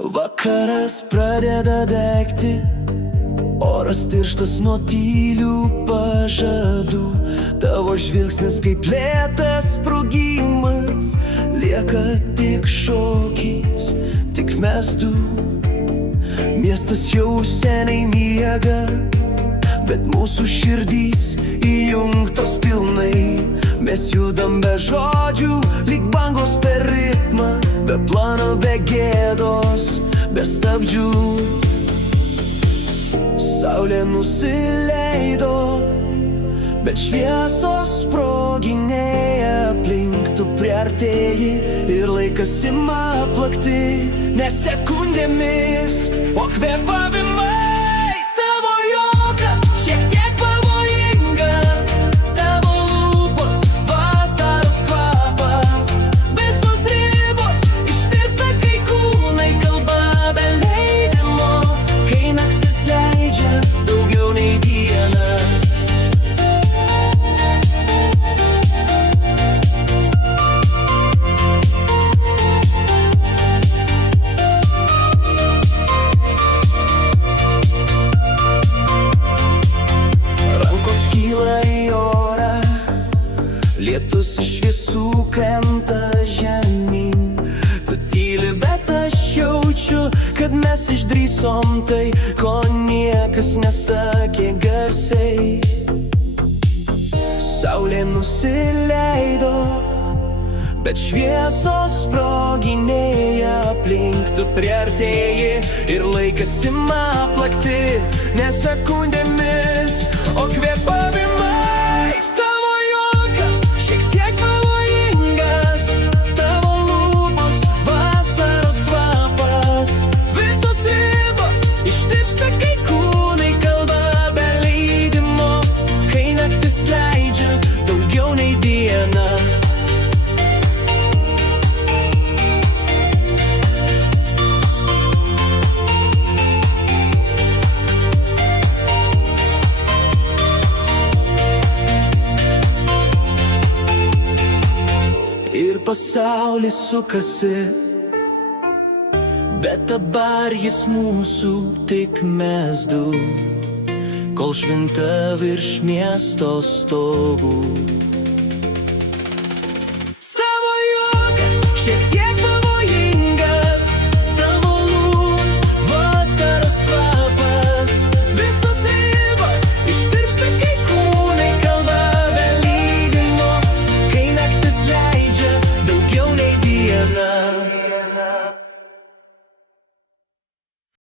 Vakaras pradeda degti, oras tirštas nuo tylių pažadų. Tavo žvilgsnis kaip lėtas sprogimas, lieka tik šokis, tik mes du. Miestas jau seniai miega, bet mūsų širdys įjungtos pilnai. Mes judam be žodžių, lyg bangos per ritmą, be plano, be gėdos, be stabdžių. Saulė nusileido, bet šviesos sproginėja aplink. Tu priartėji ir laikas ima plakti, ne sekundėmis, o kvėpavimais. Tavo juokas šiek tiek pavojingas, tavo lūpos vasaros kvapas. Visos ribos ištirpsta, kai kūnai kalba be leidimo, kai naktis leidžia daugiau nei dieną. Lietus iš visų krenta žemyn. Tu tyli, bet aš jaučiu, kad mes išdrįsom tai, ko niekas nesakė garsiai. Saulė nusileido, bet šviesos sproginėja aplink. Tu priartėji ir laikas ima plakti, ne sekundėmis, o kvėpavimais. Pasaulis sukasi, bet dabar jis mūsų tik mes du, kol švinta virš miesto stogų.